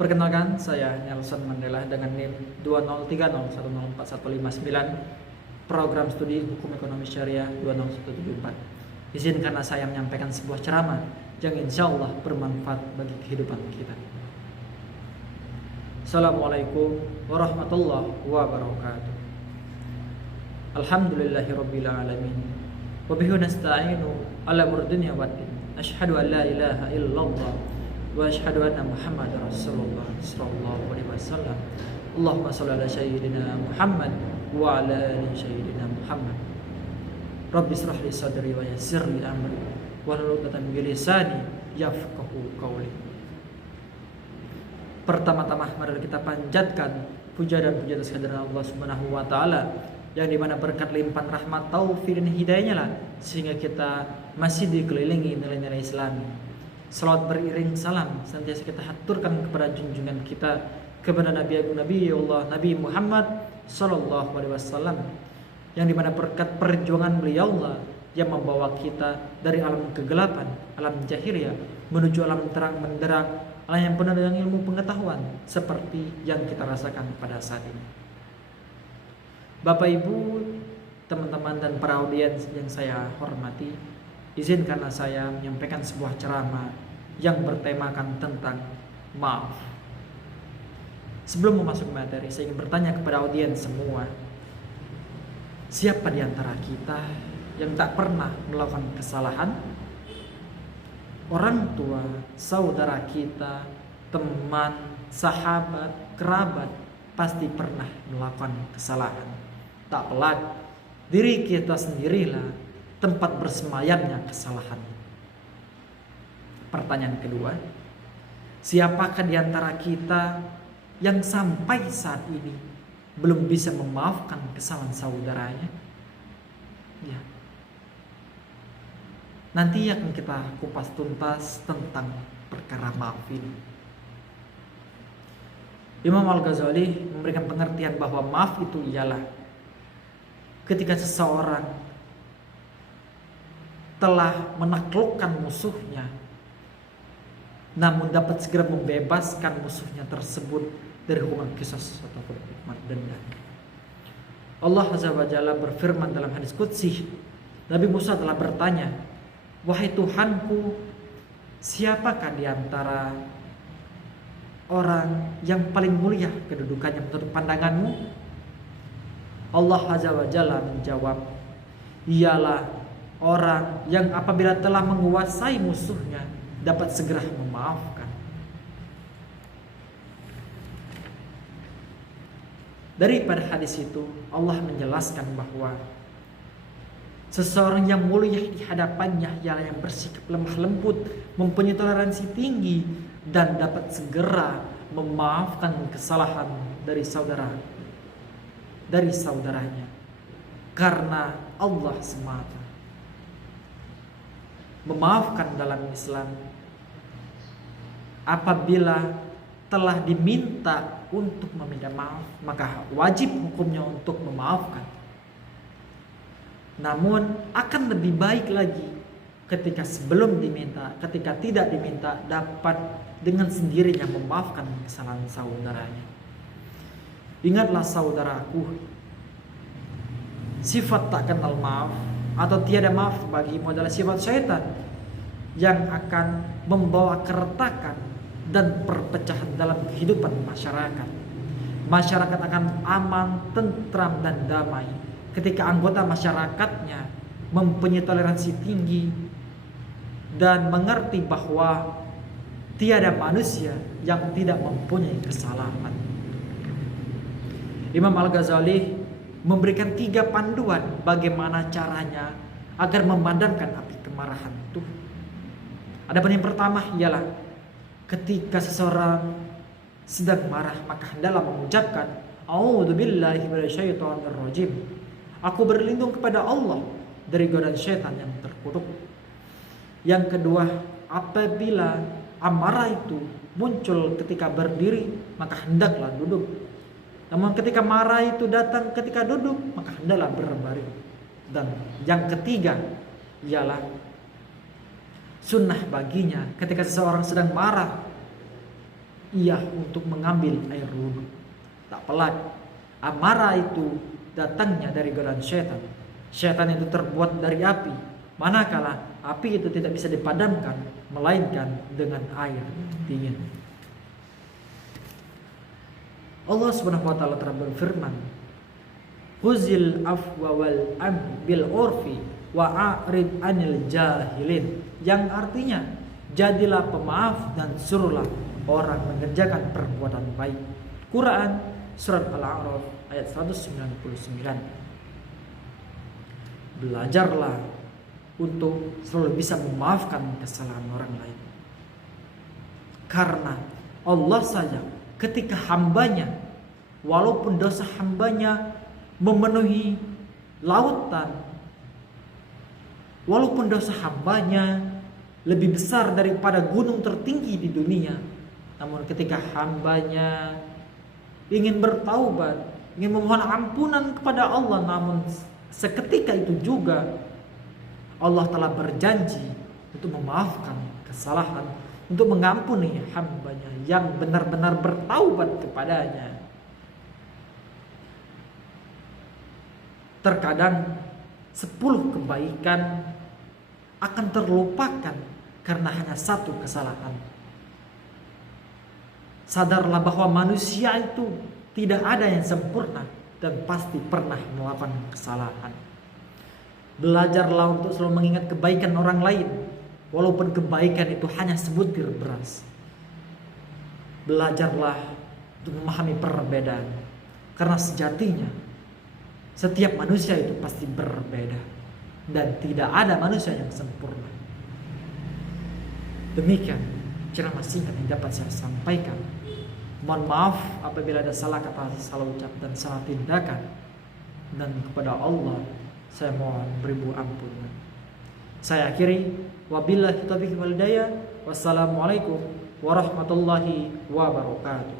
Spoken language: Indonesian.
Perkenalkan, saya Nelson Mandela dengan NIM 203010415, program studi Hukum Ekonomi Syariah 20174. Izinkanlah saya menyampaikan sebuah ceramah yang insya Allah bermanfaat bagi kehidupan kita. Assalamualaikum warahmatullahi wabarakatuh. Alhamdulillahirabbil alamin. Wa bihi nasta'inu ala umuri dunya waddin. Asyhadu an la ilaha illallah wa asyhadu anna Muhammadar Rasulullah sallallahu alaihi wasallam. Allahumma shalli ala sayyidina Muhammad wa ala ali sayyidina Muhammad. Rabbi shrah li sadri wa yassir li amri wahlul 'uqdatam min lisani yafqahu qawli. Pertama-tama mari kita panjatkan puja dan puji atas kehadiran Allah Subhanahu wa taala, yang dimana berkat limpahan rahmat, taufik dan hidayahnya lah sehingga kita masih dikelilingi nilai-nilai Islami. Salawat beriring salam senantiasa kita haturkan kepada junjungan kita, kepada Nabi Agung Nabi Allah Nabi Muhammad sallallahu alaihi wasallam, yang dimana berkat perjuangan beliau Allah yang membawa kita dari alam kegelapan, alam jahiliyah menuju alam terang benderang, alam yang penuh dengan ilmu pengetahuan seperti yang kita rasakan pada saat ini. Bapak Ibu, teman-teman dan para audiens yang saya hormati, izinkanlah saya menyampaikan sebuah ceramah yang bertemakan tentang maaf. Sebelum memasuki materi, saya ingin bertanya kepada audiens semua, siapa di antara kita yang tak pernah melakukan kesalahan? Orang tua, saudara kita, teman, sahabat, kerabat pasti pernah melakukan kesalahan. Tak pelak, diri kita sendirilah tempat bersemayamnya kesalahan. Pertanyaan kedua, siapakah di antara kita yang sampai saat ini belum bisa memaafkan kesalahan saudaranya? Ya. Nanti akan kita kupas tuntas tentang perkara maaf ini. Imam Al-Ghazali memberikan pengertian bahwa maaf itu ialah ketika seseorang telah menaklukkan musuhnya, namun dapat segera membebaskan musuhnya tersebut dari hukuman qisas ataupun hukuman denda. Allah Azza wa Jalla berfirman dalam hadis qudsi, Nabi Musa telah bertanya, "Wahai Tuhanku, siapakah di antara orang yang paling mulia kedudukannya menurut pandanganmu?" Allah Azza wa Jalla menjawab, ialah orang yang apabila telah menguasai musuhnya dapat segera memaafkan. Daripada hadis itu Allah menjelaskan bahwa seseorang yang mulia di hadapannya ialah yang bersikap lemah lembut, mempunyai toleransi tinggi, dan dapat segera memaafkan kesalahan dari saudaranya karena Allah semata. Memaafkan dalam Islam apabila telah diminta untuk meminta maaf, maka wajib hukumnya untuk memaafkan. Namun akan lebih baik lagi ketika sebelum diminta, ketika tidak diminta, dapat dengan sendirinya memaafkan kesalahan saudaranya. Ingatlah saudaraku, sifat tak kenal maaf atau tiada maaf bagimu adalah sifat syaitan yang akan membawa keretakan dan perpecahan dalam kehidupan masyarakat. Masyarakat akan aman, tentram, dan damai ketika anggota masyarakatnya mempunyai toleransi tinggi dan mengerti bahwa tiada manusia yang tidak mempunyai kesalahan. Imam Al-Ghazali memberikan 3 panduan bagaimana caranya agar memadamkan api kemarahan itu. Adapun yang pertama ialah ketika seseorang sedang marah, maka hendaklah mengucapkan a'udzubillahi minasyaitonir rajim. Aku berlindung kepada Allah dari godaan syaitan yang terkutuk. Yang kedua, apabila amarah itu muncul ketika berdiri, maka hendaklah duduk. Namun ketika marah itu datang ketika duduk, maka hendaklah berbaring. Dan yang ketiga ialah sunnah baginya ketika seseorang sedang marah ia untuk mengambil air wudhu. Tak pelak, amarah itu datangnya dari godaan syaitan. Syaitan itu terbuat dari api, manakala api itu tidak bisa dipadamkan melainkan dengan air dingin. Allah Subhanahu wa taala telah berfirman, "Khuzil afwa wal amr bil urfi wa a'rid 'anil jahilin." Yang artinya, jadilah pemaaf dan suruhlah orang mengerjakan perbuatan baik. Quran surat Al-A'raf ayat 199. Belajarlah untuk selalu bisa memaafkan kesalahan orang lain. Karena Allah saja ketika hambanya, walaupun dosa hambanya memenuhi lautan, walaupun dosa hambanya lebih besar daripada gunung tertinggi di dunia, namun ketika hambanya ingin bertaubat, ingin memohon ampunan kepada Allah, namun seketika itu juga Allah telah berjanji untuk memaafkan kesalahan, untuk mengampuni hambanya yang benar-benar bertaubat kepadanya. Terkadang 10 kebaikan akan terlupakan karena hanya satu kesalahan. Sadarlah bahwa manusia itu tidak ada yang sempurna dan pasti pernah melakukan kesalahan. Belajarlah untuk selalu mengingat kebaikan orang lain, walaupun kebaikan itu hanya sebutir beras. Belajarlah untuk memahami perbedaan, karena sejatinya setiap manusia itu pasti berbeda dan tidak ada manusia yang sempurna. Demikian ceramah singkat yang dapat saya sampaikan. Mohon maaf apabila ada salah kata, salah ucap dan salah tindakan, dan kepada Allah saya mohon beribu ampun. Saya akhiri, wabillahi taufiq wal hidayah. Wassalamualaikum warahmatullahi wabarakatuh.